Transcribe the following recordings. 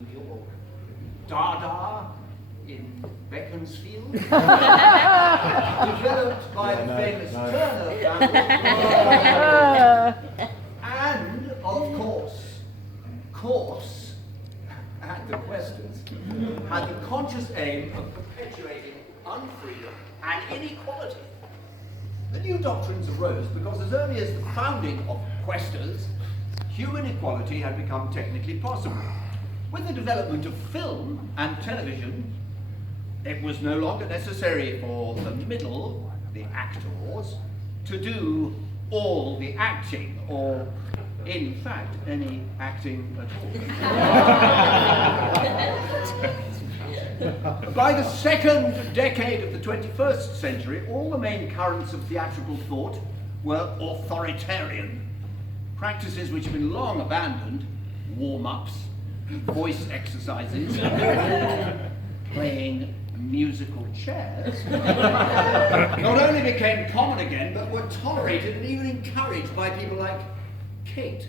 Or Dada in Beaconsfield, developed by the famous Turner family, and of course, at the Questors, had the conscious aim of perpetuating unfreedom and inequality. The new doctrines arose because as early as the founding of Questors, human equality had become technically possible. With the development of film and television, it was no longer necessary for the actors, to do all the acting, or in fact, any acting at all. By the second decade of the 21st century, all the main currents of theatrical thought were authoritarian. Practices which have been long abandoned, warm-ups, voice exercises, playing musical chairs, not only became common again, but were tolerated and even encouraged by people like Kate.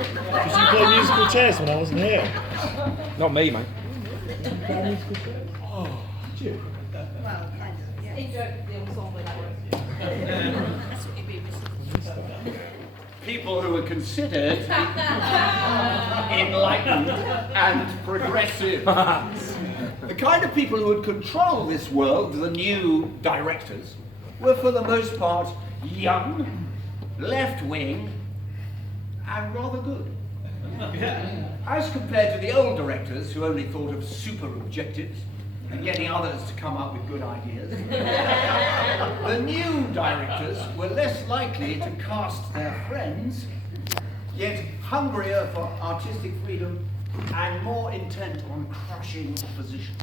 Did you play musical chairs when I wasn't here? Not me, mate. Oh, did you? Well, kind of, yeah. He wrote the ensemble that was. That's what you'd be missing. People who were considered enlightened and progressive. The kind of people who would control this world, the new directors, were for the most part young, left-wing, and rather good. As compared to the old directors who only thought of super objectives and getting others to come up with good ideas, the new directors were less likely to cast their friends, yet hungrier for artistic freedom and more intent on crushing opposition.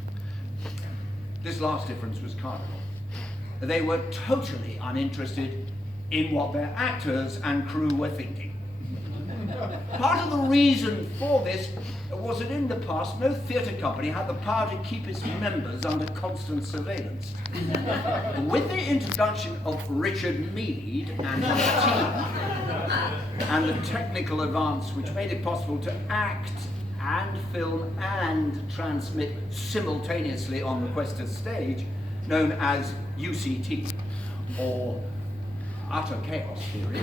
This last difference was cardinal. They were totally uninterested in what their actors and crew were thinking. Part of the reason for this was that in the past no theatre company had the power to keep its members under constant surveillance. With the introduction of Richard Mead and his team, and the technical advance which made it possible to act and film and transmit simultaneously on the Questors stage, known as UCT, or utter chaos theory.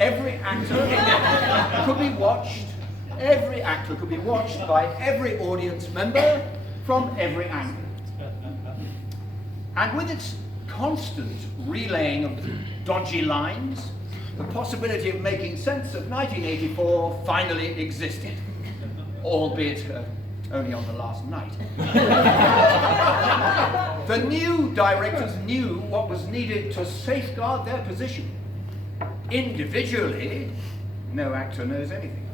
Every actor could be watched by every audience member from every angle. And with its constant relaying of dodgy lines, the possibility of making sense of 1984 finally existed, albeit only on the last night. The new directors knew what was needed to safeguard their position. Individually, no actor knows anything,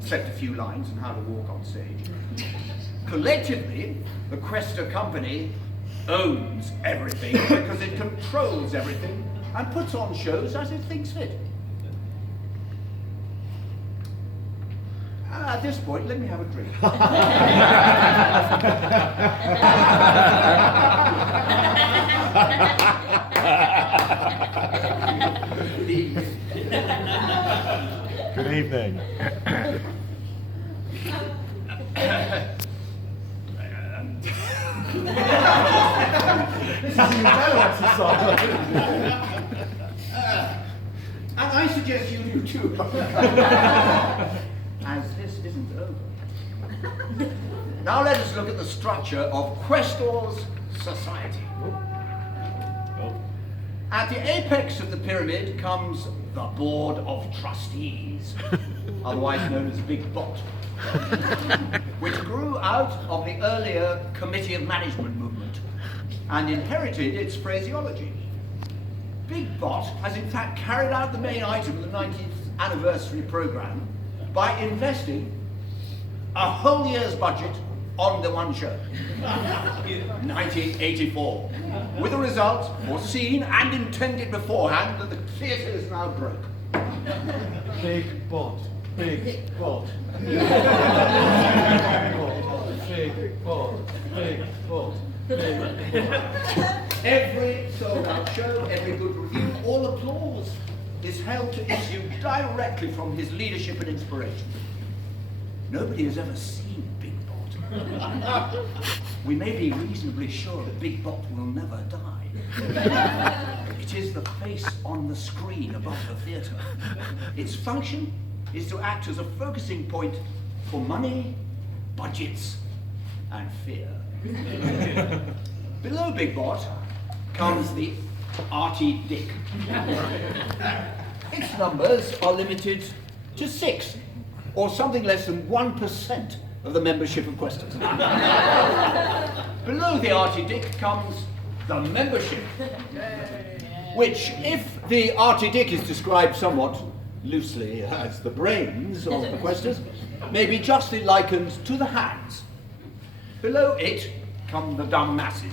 except a few lines and how to walk on stage. Collectively, the Questor company owns everything because it controls everything and puts on shows as it thinks fit. At this point, let me have a drink. Good evening. This is even better exercise. And I suggest you do too. As this isn't over. Now let us look at the structure of Questors society. At the apex of the pyramid comes the Board of Trustees, otherwise known as Big Bot, which grew out of the earlier Committee of Management movement and inherited its phraseology. Big Bot has in fact carried out the main item of the 90th anniversary programme by investing a whole year's budget on the one show, 1984, with a result foreseen and intended beforehand that the theatre is now broke. Big Bot. big bot. Big bot, big bot, big bot. Every sold-out show, every good review, all applause is held to issue directly from his leadership and inspiration. Nobody has ever seen Big Bot. We may be reasonably sure that Big Bot will never die. It is the face on the screen above the theatre. Its function is to act as a focusing point for money, budgets, and fear. Below Big Bot comes the Artie Dick. Its numbers are limited to 6, or something less than 1% of the membership of Questors. Below the Artie Dick comes the membership, which, if the Artie Dick is described somewhat loosely as the brains of the Questors, may be justly likened to the hands. Below it come the dumb masses.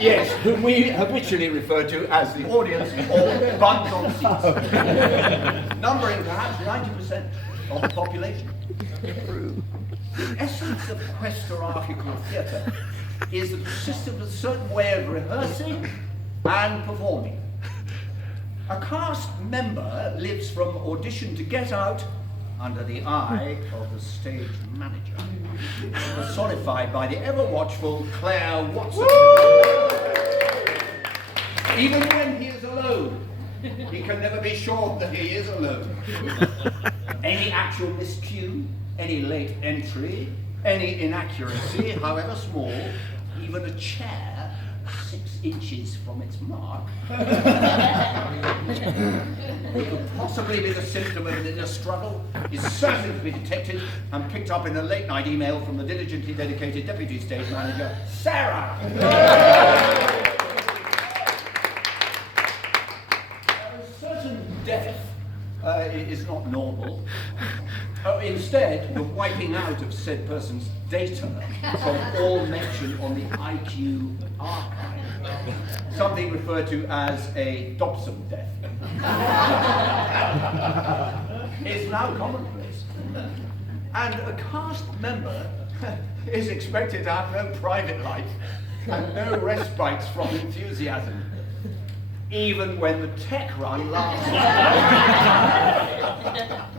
Yes, whom we habitually refer to as the audience or buns on seats, numbering perhaps 90% of the population. The essence of questorarchical theatre is the persistence of a certain way of rehearsing and performing. A cast member lives from audition to get out under the eye of the stage manager, personified by the ever-watchful Claire Watson. Even when he is alone, he can never be sure that he is alone. Any actual miscue, any late entry, any inaccuracy, however small, even a chair 6 inches from its mark, what could possibly be the symptom of an inner struggle is certain to be detected and picked up in a late-night email from the diligently dedicated deputy stage manager, Sarah. Certain death is not normal. Instead, the wiping out of said person's data from all mention on the IQ archive, something referred to as a Dobson death, is now commonplace. And a cast member is expected to have no private life and no respites from enthusiasm, even when the tech run lasts.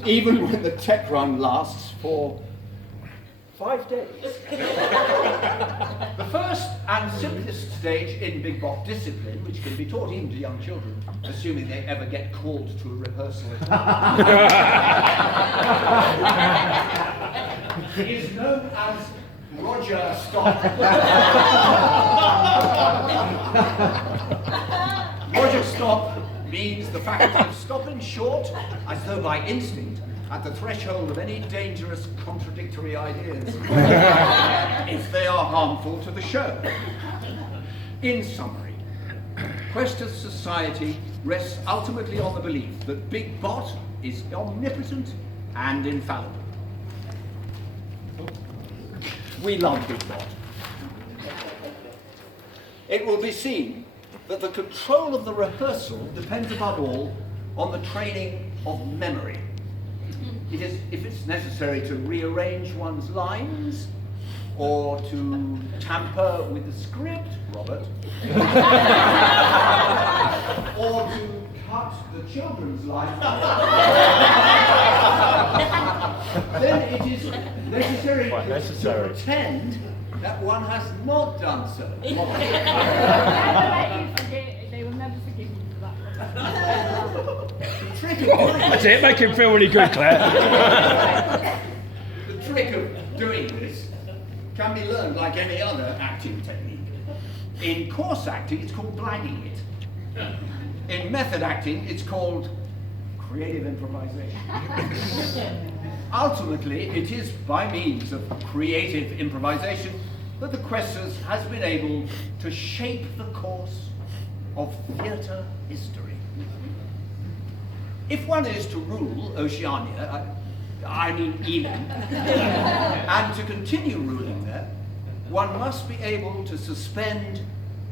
Even when the tech run lasts for 5 days. The first and simplest stage in Big Bot discipline, which can be taught even to young children, assuming they ever get called to a rehearsal, is known as Roger Stop. Roger Stop means the faculty of stopping short, as though by instinct, at the threshold of any dangerous contradictory ideas, if they are harmful to the show. In summary, Questors Society rests ultimately on the belief that Big Bot is omnipotent and infallible. We love Big Bot. It will be seen that the control of the rehearsal depends above all on the training of memory. It is, if it's necessary to rearrange one's lines or to tamper with the script, Robert, or to cut the children's life, then it is necessary to pretend that one has not done so. They will never forgive you for that one. The trick of doing That's it, make him feel really good, Claire. The trick of doing this can be learned like any other acting technique. In course acting, it's called blagging it. In method acting, it's called creative improvisation. Ultimately, it is by means of creative improvisation that the Questors has been able to shape the course of theatre history. If one is to rule Oceania, I mean Ealing, and to continue ruling there, one must be able to suspend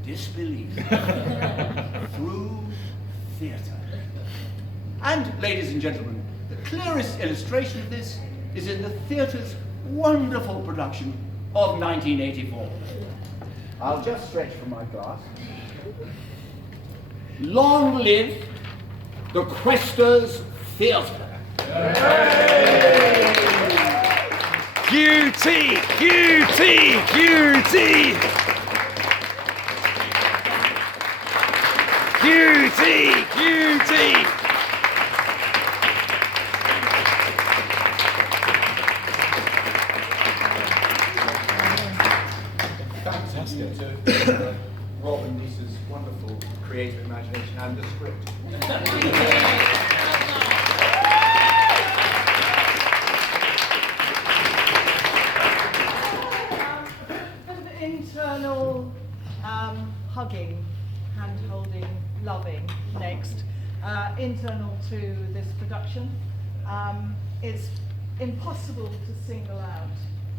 disbelief through theatre. And, ladies and gentlemen, the clearest illustration of this is in the theatre's wonderful production of 1984. I'll just stretch from my glass. Long live the Questors Theatre. QT, QT, QT. QT, QT. Fantastic to Rob and Lisa's wonderful creative imagination and the script. Internal hugging, hand-holding, loving next. Internal to this production. It's impossible to single out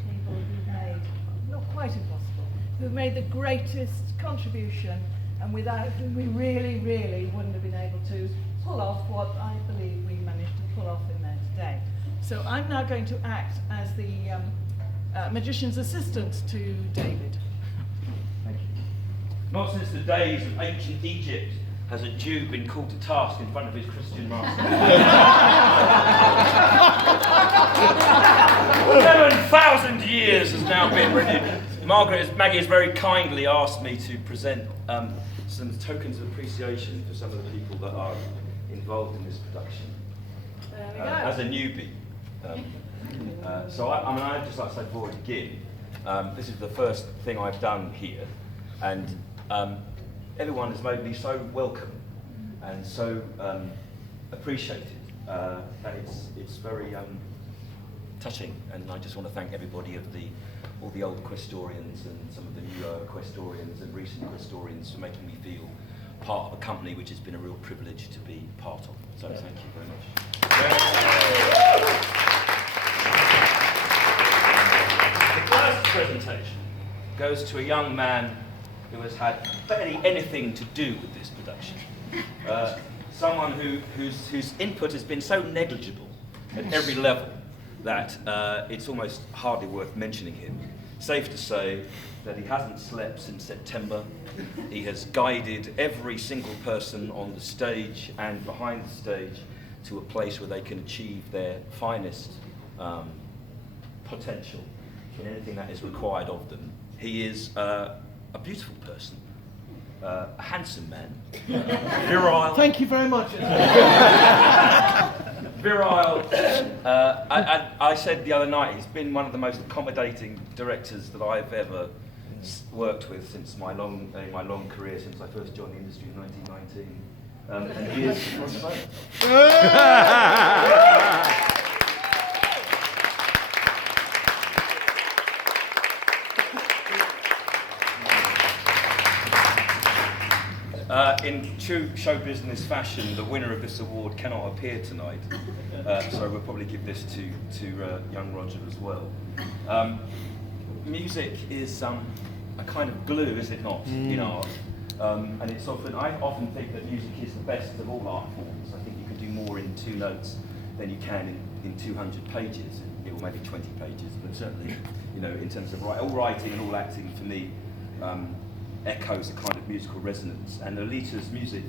people who've made, not quite impossible, who've made the greatest contribution and without whom we really, really wouldn't have been able to pull off what I believe we managed to pull off in there today. So I'm now going to act as the magician's assistant to David. Thank you. Not since the days of ancient Egypt has a Jew been called to task in front of his Christian master. 7,000 years has now been renewed. Maggie has very kindly asked me to present some tokens of appreciation for some of the people that are involved in this production. There we go. As a newbie. So I'd just like to say before we begin, this is the first thing I've done here, and everyone has made me so welcome and so appreciated that it's very touching, and I just want to thank everybody of all the old Questorians and some of the newer Questorians and recent Questorians for making me feel part of a company which has been a real privilege to be part of. So thank you very much. The first presentation goes to a young man who has had barely anything to do with this production. Someone whose input has been so negligible at every level that it's almost hardly worth mentioning him. Safe to say that he hasn't slept since September. He has guided every single person on the stage and behind the stage to a place where they can achieve their finest potential in anything that is required of them. He is a beautiful person, a handsome man, virile. Thank you very much. Virile. I said the other night, he's been one of the most accommodating directors that I've ever worked with since my long career, since I first joined the industry in 1919. And he is on the phone. In true show business fashion, the winner of this award cannot appear tonight, so we'll probably give this to young Roger as well. Music is a kind of glue, is it not, in art? And it's I often think that music is the best of all art forms. I think you can do more in 2 notes than you can in 200 pages, or maybe 20 pages, but certainly, in terms of all writing and all acting, for me, echoes a kind of musical resonance. And Lolita's music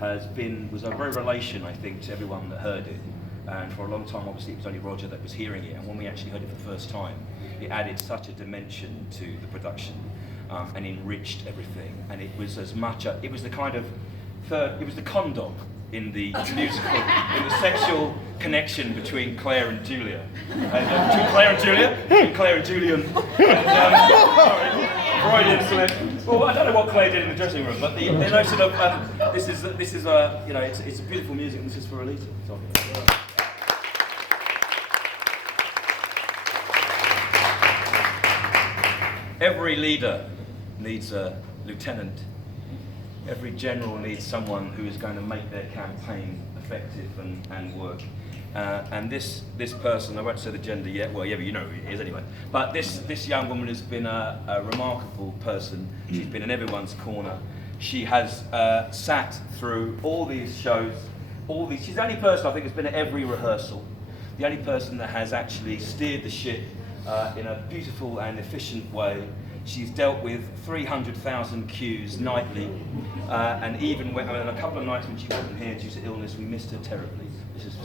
was a very relation, I think, to everyone that heard it. And for a long time, obviously, it was only Roger that was hearing it. And when we actually heard it for the first time, it added such a dimension to the production and enriched everything. And it was it was the kind of it was the condom in the musical, in the sexual connection between Claire and Julia. Between Claire and Julia? Between Claire and Julian. Sorry, Freudian slip. Well, I don't know what Claire did in the dressing room, but the notion of this is it's a beautiful music, and this is for Alita. So. Every leader needs a lieutenant. Every general needs someone who is going to make their campaign effective and work. And this person, I won't say the gender yet, well, yeah, but you know who it is anyway. But this young woman has been a remarkable person. She's been in everyone's corner. She has sat through all these shows, she's the only person I think who's been at every rehearsal, the only person that has actually steered the ship in a beautiful and efficient way. She's dealt with 300,000 cues nightly, and even when, a couple of nights when she wasn't here due to illness, we missed her terribly. This is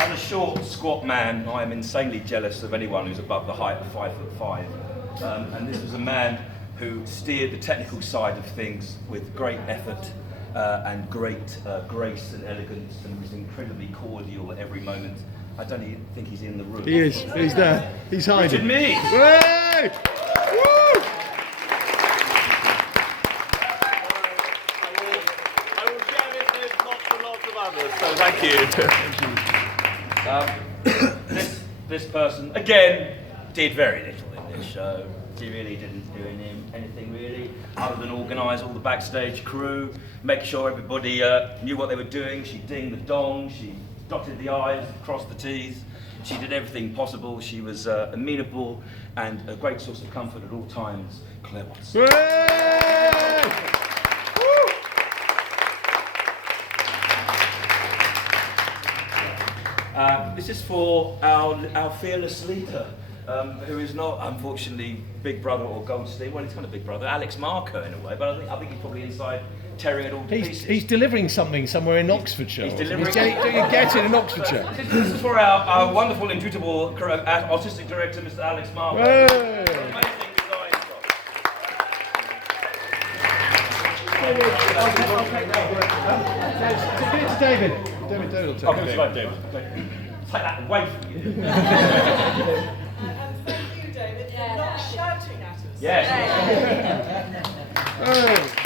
As a short, squat man, I am insanely jealous of anyone who's above the height of 5'5", and this was a man who steered the technical side of things with great effort and great grace and elegance, and was incredibly cordial at every moment. I don't even think he's in the room. He is. He's there. He's hiding. Richard Mead. Hey! Woo! I will share it with lots of others, so thank you. This person, again, did very little in this show. She really didn't do anything really, other than organise all the backstage crew, make sure everybody knew what they were doing. She dinged the dong, she dotted the I's, crossed the T's. She did everything possible. She was amenable and a great source of comfort at all times. Claire Watson. This is for our fearless leader, who is not, unfortunately, Big Brother or Goldstein. Well, he's kind of Big Brother. Alex Marker, in a way, but I think he's probably inside tearing it all to pieces. He's delivering something somewhere in Oxfordshire. He's delivering. He's getting in Oxfordshire. This is for our wonderful, indubitable artistic director, Mr. Alex Marker. Hey. Amazing design job. David. David will take Oh, good slide, David. Okay. Take that away from you. And thank you, David, for not shouting at us. Yes. Hey.